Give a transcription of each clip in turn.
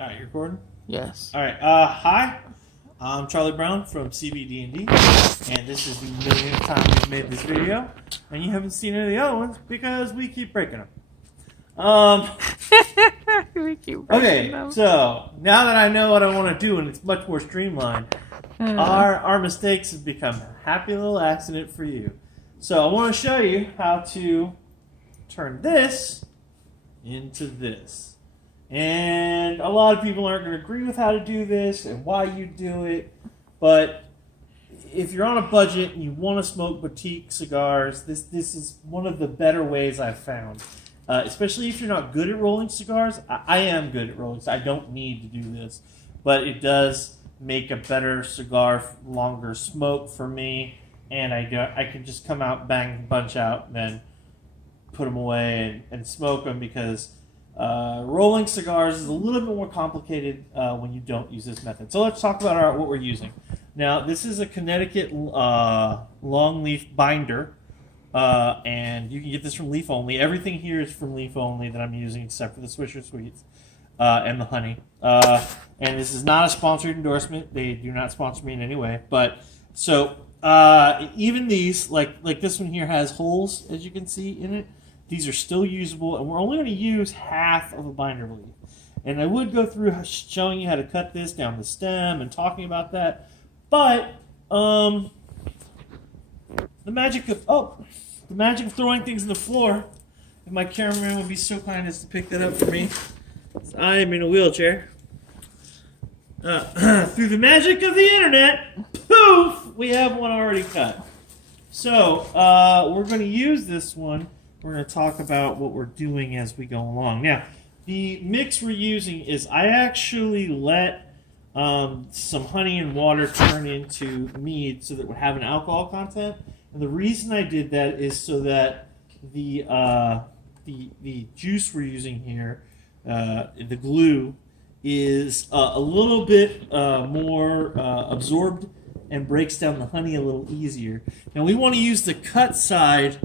All right, you recording? Yes. All right. Hi, I'm Charlie Brown from CBD&D, and this is the millionth time we've made this video, and you haven't seen any of the other ones because we keep breaking them. Okay, so now that I know what I want to do, and it's much more streamlined, our mistakes have become a happy little accident for you. So I want to show you how to turn this into this. And a lot of people aren't going to agree with how to do this and why you do it, but if you're on a budget and you want to smoke boutique cigars, this is one of the better ways I've found. Especially if you're not good at rolling cigars. I am good at rolling, so I don't need to do this, but it does make a better cigar, longer smoke for me, and I can just come out, bang, bunch out, and then put them away and smoke them, because rolling cigars is a little bit more complicated when you don't use this method. So let's talk about what we're using. Now, this is a Connecticut long leaf binder, and you can get this from Leaf Only. Everything here is from Leaf Only that I'm using, except for the Swisher Sweets and the honey. And this is not a sponsored endorsement. They do not sponsor me in any way. But so even these, like this one here, has holes, as you can see, in it. These are still usable, and we're only going to use half of a binder leaf. And I would go through showing you how to cut this down the stem and talking about that, but the magic of throwing things on the floor. If my cameraman would be so kind as to pick that up for me, I am in a wheelchair. Through the magic of the internet, poof, we have one already cut. So we're going to use this one. We're going to talk about what we're doing as we go along. Now, the mix we're using is, I actually let some honey and water turn into mead so that it would have an alcohol content. And the reason I did that is so that the juice we're using here, the glue, is a little bit more absorbed and breaks down the honey a little easier. Now, we want to use the cut side,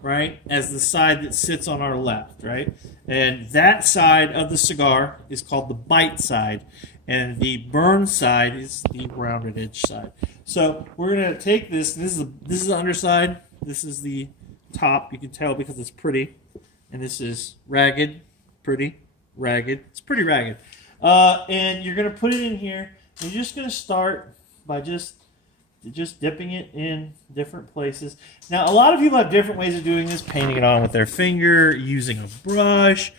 right, as the side that sits on our left, right? And that side of the cigar is called the bite side, and the burn side is the rounded edge side. So we're going to take this, and this is the underside, this is the top, you can tell because it's pretty, and this is ragged, pretty, ragged, it's pretty ragged. And you're going to put it in here, and you're just going to start by just dipping it in different places. Now, a lot of people have different ways of doing this, painting it on with their finger, using a brush,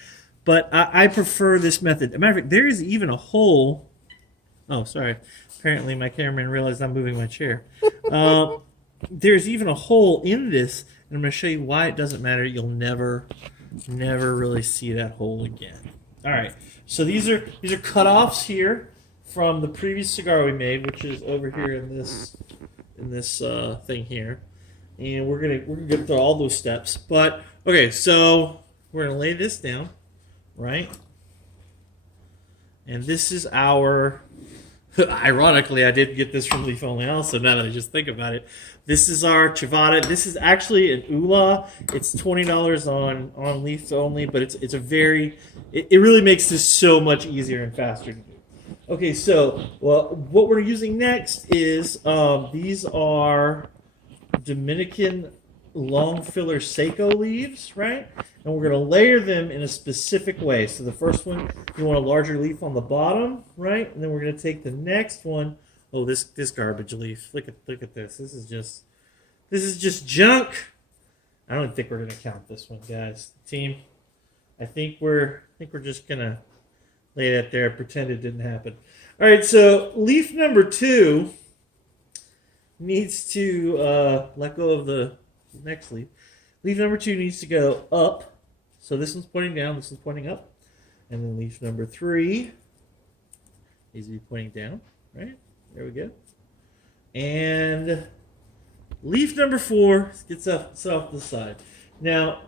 but I prefer this method. As a matter of fact, there is even a hole. Oh, sorry. Apparently my cameraman realized I'm moving my chair. There's even a hole in this, and I'm going to show you why it doesn't matter. You'll never really see that hole again. All right, so these are cutoffs here from the previous cigar we made, which is over here in this thing here, and we're gonna go through all those steps. But okay, so we're gonna lay this down, right? And this is our. Ironically, I did get this from Leaf Only also. Now that I just think about it, this is our Civada. This is actually an Ula. It's $20 on Leaf Only, but it's a very. It really makes this so much easier and faster to do. Okay, so what we're using next is these are Dominican long filler Seco leaves, right? And we're going to layer them in a specific way. So the first one, you want a larger leaf on the bottom, right? And then we're going to take the next one. Oh, this garbage leaf. Look at this. This is just junk. I don't think we're going to count this one, guys. Team, I think we're just going to lay that there, pretend it didn't happen. All right, so leaf number 2 needs to let go of the next leaf. Leaf number 2 needs to go up. So this one's pointing down, this one's pointing up. And then leaf number 3 needs to be pointing down, right? There we go. And leaf number 4 gets off to the side. Now,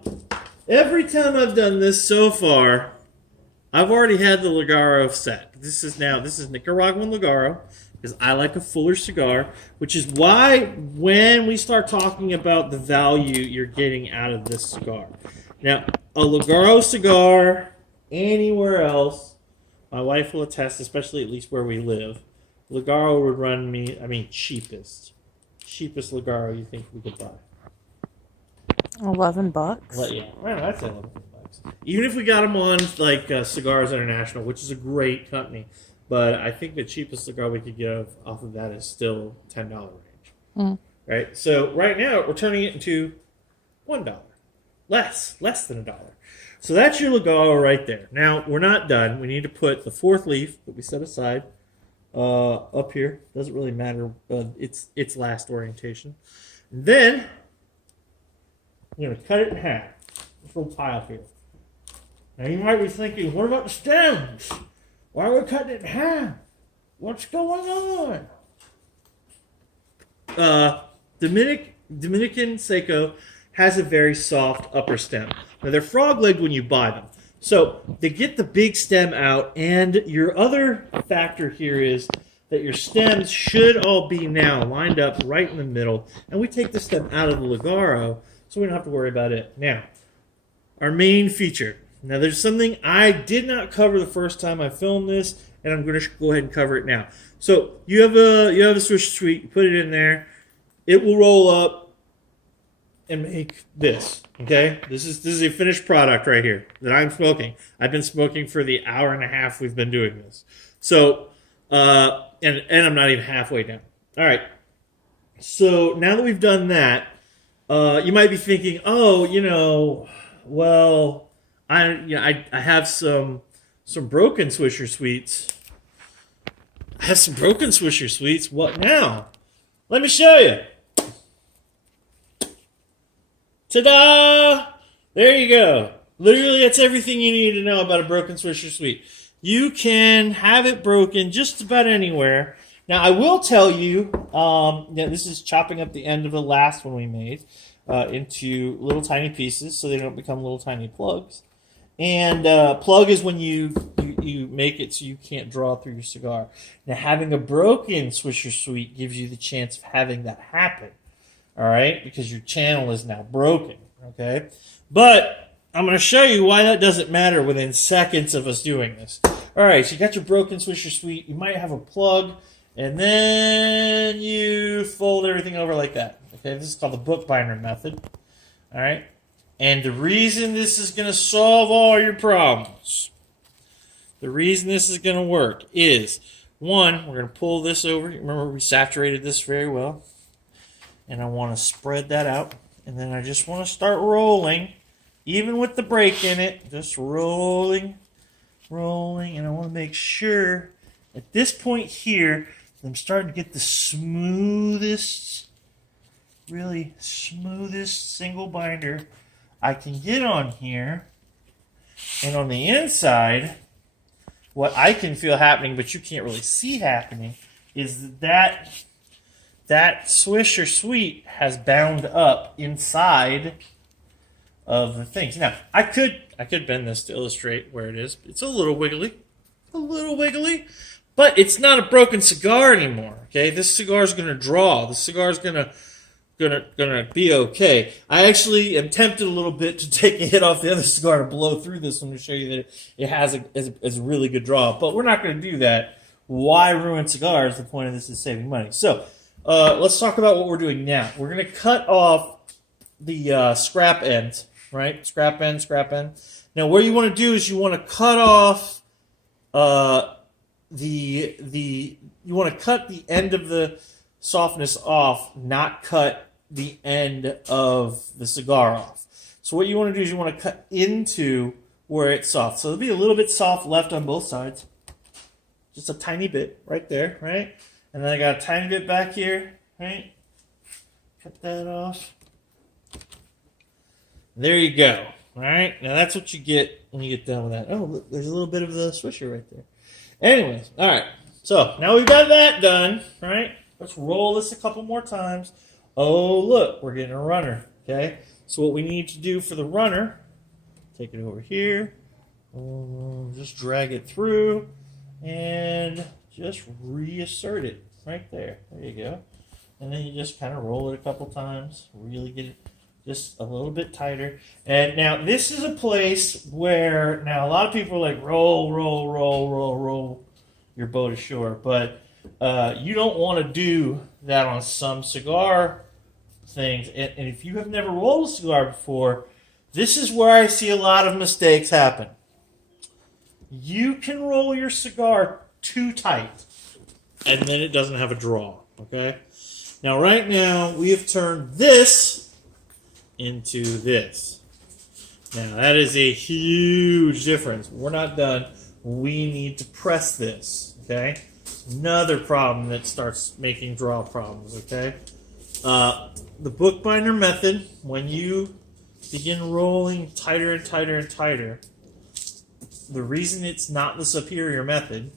every time I've done this so far, I've already had the Ligaro set. This is Nicaraguan Ligaro, because I like a fuller cigar, which is why when we start talking about the value you're getting out of this cigar. Now, a Ligaro cigar anywhere else my wife will attest, especially at least where we live, Ligaro would run me, cheapest Ligaro you think we could buy. $11. Well, yeah, well, that's $11. Even if we got them on like Cigars International, which is a great company, but I think the cheapest cigar we could get off of that is still $10 range. Mm. Right? So right now we're turning it into $1. Less than $1. So that's your Ligaro right there. Now we're not done. We need to put the fourth leaf that we set aside up here. Doesn't really matter. Its last orientation. And then we're going to cut it in half. This little tile here. Now you might be thinking, what about the stems? Why are we cutting it in half? What's going on? Dominican Seco has a very soft upper stem. Now they're frog-legged when you buy them. So they get the big stem out, and your other factor here is that your stems should all be now lined up right in the middle, and we take the stem out of the Ligaro, so we don't have to worry about it. Now, our main feature. Now there's something I did not cover the first time I filmed this, and I'm going to go ahead and cover it now. So you have a Swiss Sweet, you put it in there, it will roll up and make this. Okay, this is a finished product right here that I'm smoking. I've been smoking for the hour and a half we've been doing this. So and I'm not even halfway down. All right. So now that we've done that, you might be thinking, oh, well, I have some broken Swisher Sweets. I have some broken Swisher Sweets. What now? Let me show you. Ta-da! There you go. Literally, that's everything you need to know about a broken Swisher Sweet. You can have it broken just about anywhere. Now, I will tell you, this is chopping up the end of the last one we made into little tiny pieces so they don't become little tiny plugs. And plug is when you make it so you can't draw through your cigar. Now, having a broken Swisher Sweet gives you the chance of having that happen. All right? Because your channel is now broken. Okay? But I'm going to show you why that doesn't matter within seconds of us doing this. All right, so you got your broken Swisher Sweet. You might have a plug, and then you fold everything over like that. Okay, this is called the bookbinder method. All right, and the reason this is going to solve all your problems, the reason this is going to work is, one, we're going to pull this over. Remember, we saturated this very well. And I want to spread that out. And then I just want to start rolling, even with the break in it, just rolling. And I want to make sure at this point here, I'm starting to get the smoothest, really smoothest single binder I can get on here. And on the inside, what I can feel happening, but you can't really see happening, is that Swisher Sweet has bound up inside of the things. Now, I could bend this to illustrate where it is. It's a little wiggly, but it's not a broken cigar anymore. Okay, this cigar is going to draw. This cigar is gonna be okay. I actually am tempted a little bit to take a hit off the other cigar to blow through this one to show you that it has a really good draw. But we're not going to do that. Why ruin cigars? The point of this is saving money. So let's talk about what we're doing now. We're going to cut off the scrap end, right? Scrap end. Now, what you want to do is you want to cut off you want to cut the end of the softness off, not cut the end of the cigar off. So what you want to do is you want to cut into where it's soft. So there'll be a little bit soft left on both sides. Just a tiny bit right there, right? And then I got a tiny bit back here, right? Cut that off. There you go. All right? Now that's what you get when you get done with that. Oh, look, there's a little bit of the swisher right there. Anyways, all right. So now we've got that done, right? Let's roll this a couple more times. Oh, look, we're getting a runner, okay? So what we need to do for the runner, take it over here, just drag it through, and just reassert it right there. There you go. And then you just kind of roll it a couple times, really get it Just a little bit tighter. And now this is a place where now a lot of people are like roll, roll, roll, roll, roll your boat ashore, but you don't want to do that on some cigar things. And if you have never rolled a cigar before, this is where I see a lot of mistakes happen. You can roll your cigar too tight, and then it doesn't have a draw. Okay. Now, right now we have turned this into this. Now that is a huge difference. We're not done. We need to press this. Okay, another problem that starts making draw problems. Okay, the bookbinder method, when you begin rolling tighter and tighter and tighter, the reason it's not the superior method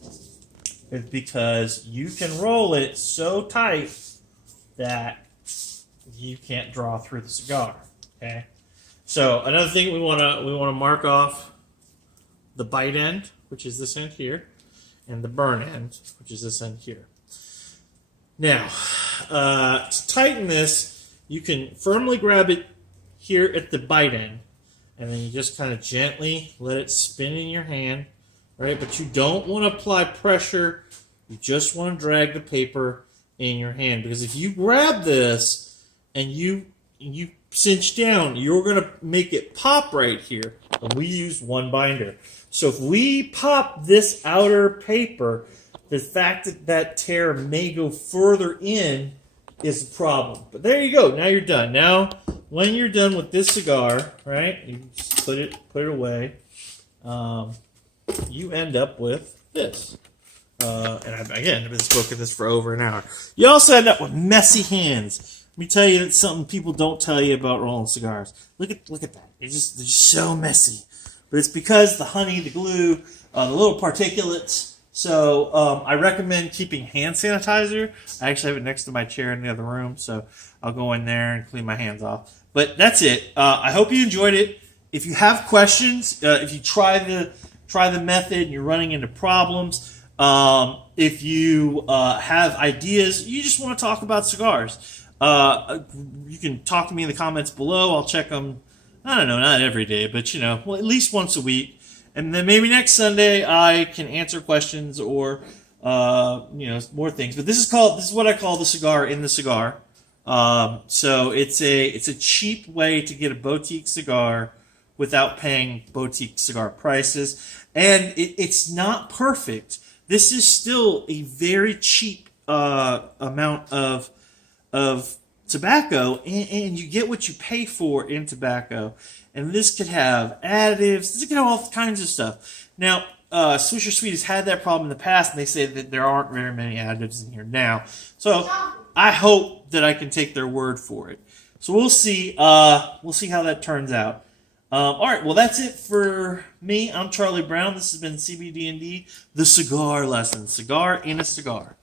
is because you can roll it so tight that you can't draw through the cigar. Okay. So another thing we want to mark off the bite end, which is this end here, and the burn end, which is this end here. Now, to tighten this, you can firmly grab it here at the bite end, and then you just kind of gently let it spin in your hand, right? But you don't want to apply pressure. You just want to drag the paper in your hand, because if you grab this and you cinch down, you're going to make it pop right here. And we use one binder. So if we pop this outer paper, the fact that that tear may go further in is a problem. But there you go. Now you're done. Now, when you're done with this cigar, right, you just put it away, you end up with this. And I've been smoking this for over an hour. You also end up with messy hands. Let me tell you that something people don't tell you about rolling cigars. Look at that. They're just so messy. But it's because the honey, the glue, the little particulates. So I recommend keeping hand sanitizer. I actually have it next to my chair in the other room, so I'll go in there and clean my hands off. But that's it. I hope you enjoyed it. If you have questions, if you try the method and you're running into problems, if you have ideas, you just want to talk about cigars, you can talk to me in the comments below. I'll check them, I don't know, not every day, but at least once a week. And then maybe next Sunday I can answer questions or more things. But this is what I call the cigar in the cigar. So it's a cheap way to get a boutique cigar without paying boutique cigar prices. And it's not perfect. This is still a very cheap amount of tobacco, and you get what you pay for in tobacco. And this could have additives. This could have all kinds of stuff. Now, Swisher Sweet has had that problem in the past, and they say that there aren't very many additives in here now. So I hope that I can take their word for it. So we'll see. We'll see how that turns out. All right, well, that's it for me. I'm Charlie Brown. This has been CBD&D, the cigar lesson. Cigar in a cigar.